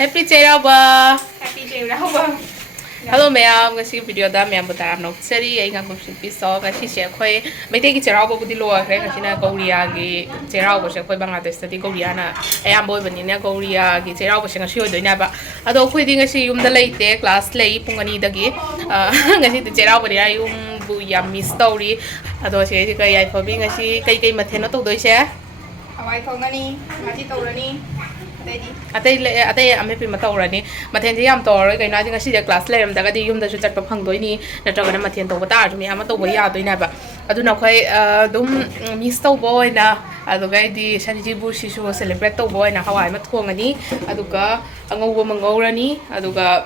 Happy Cheraba! Happy Cheraba! Hello ma'am, ngasi video da ma'am butaram nok seri ay ngam buksit piso ngasi siya khoi mai te ki cheraba budi lo khre ngasi na Korea gi cheraba se khoi Bangladesh ti Korea na ay am boy bani na Korea gi cheraba se ngasi oi doina ba ado khoi ding ngasi yum da leite class lei pung ani da gi ngasi ti cheraba ri yum bu yam miss story ado se ti kai ai phobi ngasi kai mathen no to doi se Hawai thongani ngasi tawrani अतई अमे पे मतौरनी मथेन जे याम तौर कइना जे ngasi de class leram daga di yum da chu chatpa phangdoini natraga na mathen tawba tar mi ama tawba ya doina ba aduna khoi dum miss tawba oina aduga di sanji bu shi su celebrate tawba oina hawai ma thongani aduga angauba mangaurani aduga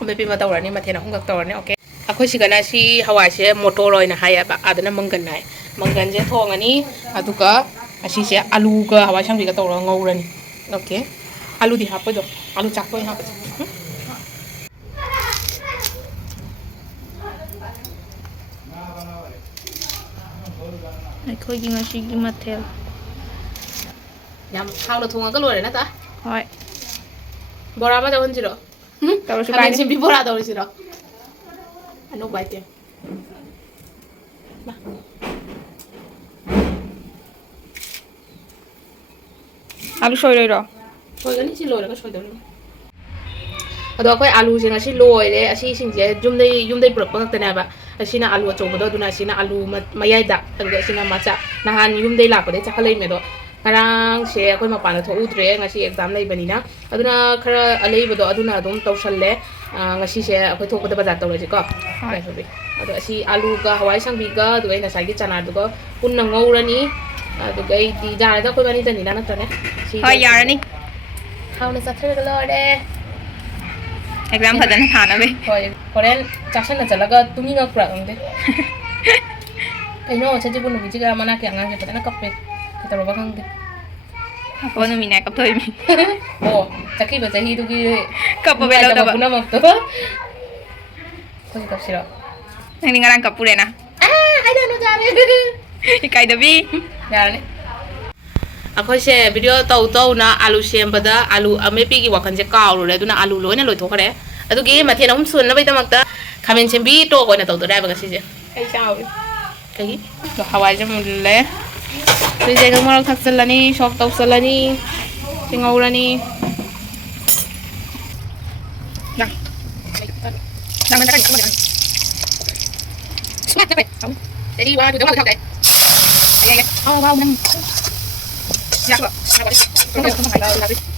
ame pe matawrani mathen hungak tawrani okay akhoi sigana si hawai se motor oina haya ba aduna mangan nai mangan je thongani aduga asi se alu ga hawai sambi ga tawra ngaurani okay आलू दी हाप दो आलू चाको यहाँ पे ꯑꯩꯈꯣꯏꯒꯤ ꯉꯁꯤꯒꯤ ꯃꯊꯦꯜ ꯌꯥꯝ ꯍꯥꯎꯅ ꯊꯣꯡꯉꯒ ꯂꯣꯏꯔꯦ ꯅꯠꯇ꯭ꯔꯥ ꯍꯣꯏ ꯕꯣꯔꯥ ꯑꯃ ꯇꯧꯍꯟꯁꯤꯔꯣ ꯇꯧꯔꯁꯨ ꯀꯥꯏꯗꯦ ꯁꯤꯟꯕꯤ ꯕꯣꯔꯥ ꯇꯧꯔꯁꯤꯔꯣ ꯑꯅꯧꯕ ꯑꯥꯏꯇꯦꯝ आलू सोइरो सोइगनी सी लोरगा सोइदोनी अदो अखोय आलू जे ngasi लोइरे asi singje yumdai पुरक ngक्तने बा asina आलू अचौबदो दुना asina आलू मयाइदा तंगे asina macha nahan yumdai लापदे चखलै मेदो ngarang se akhoi mapana thoutre ngasi exam lei banina aduna khara aleibodo aduna adum tawsalle ngasi se akhoi thokpada bazar tawraji ko hai hobi ado asi आलू ga hawai sangbi ga duai na sagi chana dugo punna ngaurani aduga di jara da koi bani tani na natane Hoi yarani hauna sathraga lore exam phadana thana be hoi koren chaksan na chalaga tumi nga kura ngde kaino chaji bunu bijiga mana ke angang ke na kappe kitaro ba khangde Kono mina kap thoi mi oh chaki ba chahi du gi kap be lo da ba na mak to koi kapsira nang ngarang kap pure na I don't know jare kai da bi yarani अखोई से video तौ तौ ना आलू सेमबदा आलू अमेपी की वखन से काउरु रे दुना आलू लोइना लोइथोखरे अदुगी मथेन हम सुन बै तमक्ता खामेन सेमबी तो कोइना तौ दराय बगा सिजे kai sao कही तो हवाई जे मुले तो जे गमर थक्सलनी शॉप तौसलनी सिंगौरनी ना ना ना ना स्मार्ट पे तेरी वा दो थक दे ये आओ वाओ नंग Ya, coba.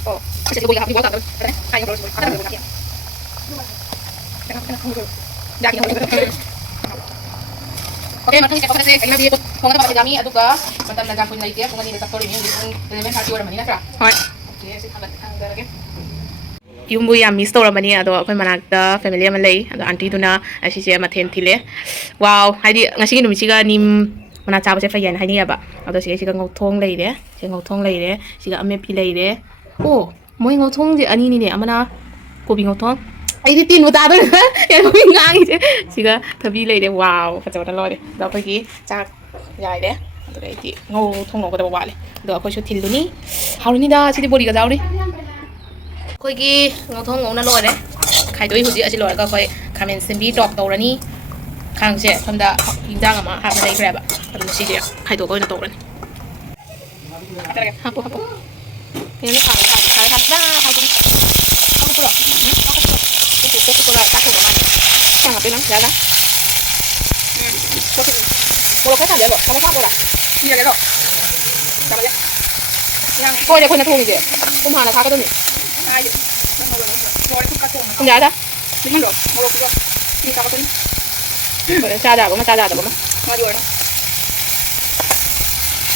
Oh, masih boleh habis buat apa? Kayak boleh. Ada boleh pakai. Jangan kamu. Oke, matang kita kasi kaya dito. Kung ano pa kami aduga, matam na gapon na ite, kung ano sa story niyo, element hati ora manina tra. Hoy. Okay, si habat ang darage. Yung buya miss to ramani ado akoy managta family amalay ado auntie tuna asi siya mathen thile. Wow, hadi ngasi numisiga nim mana chaba se fayan hai ni ba ado siga ngau thong lei de siga ngau thong lei de siga ame pi lei de oh moi ngau thong je ani ni ne amana ko bi ngau thong ai di tin mu ta do ya mo ngang je siga thabi lei de wow ka chawa lo de da ko ki chak yai de ado dai ti ngau thong ngau ko da wa le do ko chu thil lu ni hauri ni da chi di bori ga jauri ko ki ngau thong ngau na lo de khai doi hu ji asi lo ga ko kamen simbi dok to ra ni khang se thanda hindang ama ha na dai grab aduh si dia khai to ko na to ran hapo hapo ini khang khang khang da ha ko ko ko ko la ta ko ma ni khang apa nang jaga ko ko ka dia lo ka ka ko la ni le lo sama dia yang ko dia ko na thong je ko ma na ka ka to ni ai ko ko ka to không giá đó đúng rồi mua ko ni ka ko ni Boleh cara apa? Cara apa? Mau jual?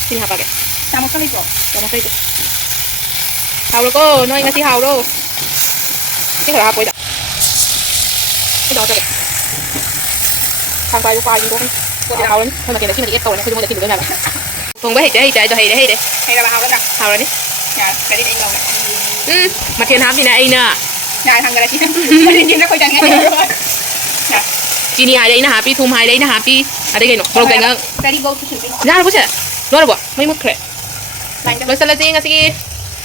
Sini apa ke? sama kali kok Sama itu. Hào ko, nói ngasih hào đâu. Cái thằng hào quay đã. Cái đó rồi. Thằng quay quay gì đó. Cô hào lên. Thôi mà kìa, khi mà đi tàu này, tôi mua được cái này. Không có hít đấy, cho hít đấy. hay là hào đó Hào rồi đi. dạ cái đi đâu này Mà thiên hám thì này anh nè. dạ thằng cái này chị đi nó coi chẳng nghe rồi Chini hai đấy nè happy, thum hai đấy nè happy. À đây cái nó, kalau cái ready go to shoot Jangan apa sih? Luar apa? Mai mak kre. Loisala ting ngasih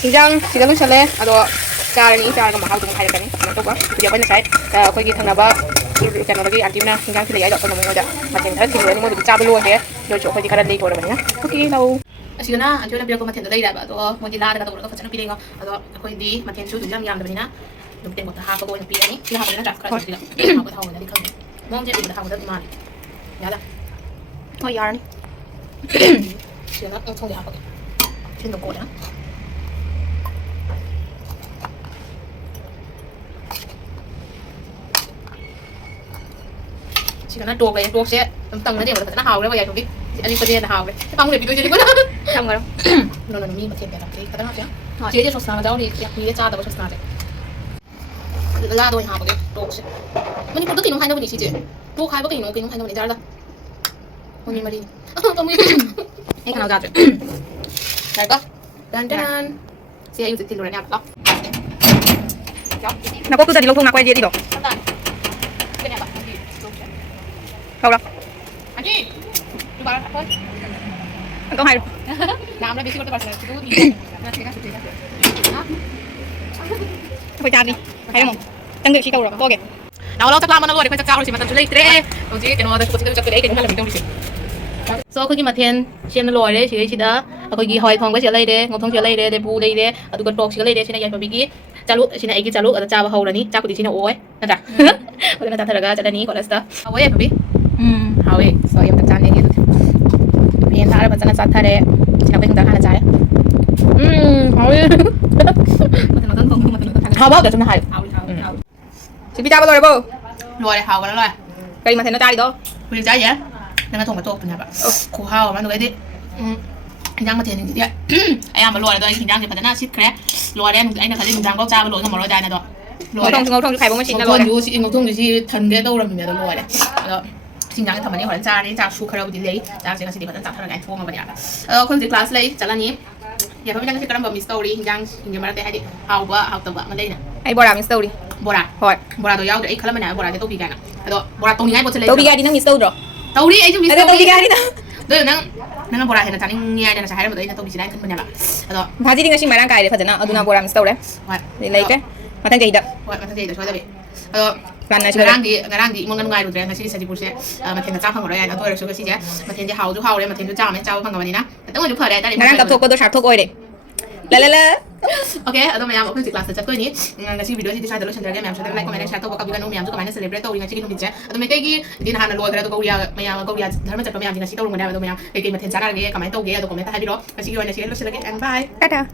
Kijang, siga loisala. Ado ꯆꯥꯔꯅꯤ ꯆꯥꯔꯒ ꯃꯍꯥꯎꯗꯨ ꯑꯃꯨꯛ ꯍꯥꯏꯔꯛꯀꯅꯤ ꯀꯃꯥꯏꯅ ꯇꯧꯕ ꯍꯧꯖꯤꯛ ꯑꯩꯈꯣꯏ ꯉꯁꯥꯏ ꯑꯩꯈꯣꯏꯒꯤ ꯊꯪꯅꯕ ꯀꯩꯅꯣꯗꯒꯤ ꯑꯟꯇꯤꯅ ꯍꯤꯟꯖꯥꯡ ꯊꯤꯜꯂꯛꯑꯦ ꯑꯗꯣ ꯑꯩꯈꯣꯏ ꯃꯣꯏꯗ ꯃꯊꯦꯜ ꯈꯔ ꯊꯤꯜꯂꯨꯔꯅꯤ ꯃꯣꯏꯕꯨꯗꯤ ꯆꯥꯕ ꯂꯣꯏꯔꯦ ꯑꯗꯨ ꯑꯩꯈꯣꯏꯗꯤ ꯈꯔ ꯂꯩꯍꯧꯔꯕꯅꯤꯅ ꯑꯣꯀꯦ ꯂꯥꯛꯎ ꯑꯁꯤꯗꯅ ꯑꯟꯇꯤꯅ ꯄꯤꯔꯛꯄ ꯃꯊꯦꯜꯗꯣ ꯂꯩꯔꯦꯕ ꯑꯗꯣ ꯃꯣꯏꯗꯤ ꯂꯥꯗꯒ ꯇꯧꯔꯒ ꯐꯖꯅ ꯄꯤꯔꯦꯉꯣ ꯑꯗꯣ ꯑꯩꯈꯣꯏꯗꯤ ꯃꯊꯦꯜꯁꯨ ꯑꯗꯨꯝ ꯌꯥꯝꯗꯕꯅꯤꯅ ꯑꯗꯨꯝ ꯇꯦꯡꯀꯣꯠꯇ ꯍꯥꯞꯄꯒ ꯑꯣꯏꯅ ꯄꯤꯔꯅꯤ ꯁꯤꯅ ꯍꯥꯞꯄꯗꯤ ꯅꯠꯇ꯭ꯔꯥ ꯈꯔ ꯁꯤꯗ ꯍꯥꯞꯄꯗ ꯍꯥꯎꯕꯅꯗꯤ ꯈꯪꯗꯦ ꯃꯑꯣꯡꯁꯦ ꯎꯕꯗ ꯍꯥꯎꯒꯗꯕ ꯃꯥꯜꯂꯦ ꯌꯥꯗ ꯍꯣꯏ ꯌꯥꯔꯅꯤ ꯁꯤꯗꯅ ꯊꯣꯡꯒꯦ ꯍꯥꯞꯄꯒꯦ ꯁꯤꯟꯗꯣ ꯀꯣꯠꯂꯦ 시간을 또 그래 또 세. 땅나 되면 그냥 하우래 봐야 저기. 아니 그때 나 하우래. 방울에 비도 이제 이거나. 참가로. 너는 미 못해 내가 그래. 그다음 하자. 제일 좋았어. 나 우리 야 미래 짜다고 좋았어. 라도 하고 또 세. 뭐니 그것도 이놈 하는 분이 시지. 또 가고 이놈 하는 분이 잘다. 언니 말이. 너무 이거. 이거 나오자. 잘가. 짠짠. xe yêu thì rồi nè đó Nó có cứ ra đi lâu không nào quay gì đi đâu. Không đâu. anh chị đi vào thôi Có hay. làm đây bị xíu tôi vào sẽ cứ đi na thế cái Phải cha đi. Hay không? Tăng được chi câu rồi. Có kìa. nào lo chắc làm nó rồi để chắc chào rồi mà tao lấy thế rồi chứ cái nó tôi sẽ chắc cái đấy cái nó là mình đâu đi so cái mà thiên xem nó lòi đấy chị đó cái gì hỏi thằng cái chị lấy đấy ngọc thằng chị lấy đấy để bu đây đấy tụi con trọc chị lấy đấy chị này vậy bị cha lúc chị này cái cha lúc ở cha vào hầu là ní cha của chị nó ôi nè cha cái này ta thật là cái này gọi là sao hầu ấy bị hầu ấy so em ta chán này miền ta là chân sát đấy chị nào cái chúng ta ăn là trái hầu ấy hầu bao giờ chúng ta hay Chị pizza bao giờ rồi? lòi hầu cái đó rồi Cái mà thấy nó cha đi đâu? bây giờ vậy nên nó thùng cái tô tụi nhà bạn khổ hao mà nó cái đi hình mà tiền thì ai mà lùi rồi hình thì phải nó xịt khé lùi đấy anh là phải mình bao cha lùi mà lùi đây này đó Ngô thông khai bông cái xịt là rồi rồi. ngô thông thì thần cái đâu rồi mình đã lùi đấy đó hình dáng thằng mình hỏi cha đi cha su khơi đi lấy cha sẽ đi phải cha thằng này thua mà vậy con gì class lấy chả là nhỉ giờ phải đang cái cái story hình dáng mà đây hay đi hao tập vợ mà đây nè Ai bỏ ra mình story. bora Hỏi. bora tôi giao để khơi mà nè bora cái tô bì cái nè đó bora tô ngay một lấy Tao đi ra đi nó mình story rồi. tàu đi ấy chứ Tao đi ra đi đâu. đấy năng bora thì là chán nghe là sai mà đấy là tôi bị sai thân nhà bạn đó Hả chị đi ngay xin mày đang cài để phải nào? Ở đâu bỏ ra mình story đấy. Để lấy cái. Mà thằng gì đó. vậy mà thế để cho đây đó Lần này cái đang đi mong ngay rồi đấy là sẽ đi buổi mà thiên cha phong ở đây là tôi là số cái gì mà thiên hào chú hào đấy mà thiên chú cha mấy cháu phong cái này nè tôi chú khởi đây ta đi. Nó đang tập thuộc tôi sạc thuộc ôi đấy. Lele. Ok, ở đâu mà em cũng chỉ là sẽ chơi nhỉ. Ngày xưa video thì sai rồi, chúng ta em sẽ like comment share tôi có cái video em chúng ta celebrate tôi ngày trước mình ở đâu mấy cái đi hàng là lùi cái tôi câu ya câu ya thằng mình chặt cái em thì ngày xưa tôi luôn mà đây mà tôi cái mà thiên trả ra cái comment tôi cái tôi comment hay đi đó. Ngày xưa ngày xưa lúc sẽ là cái bye. Tata.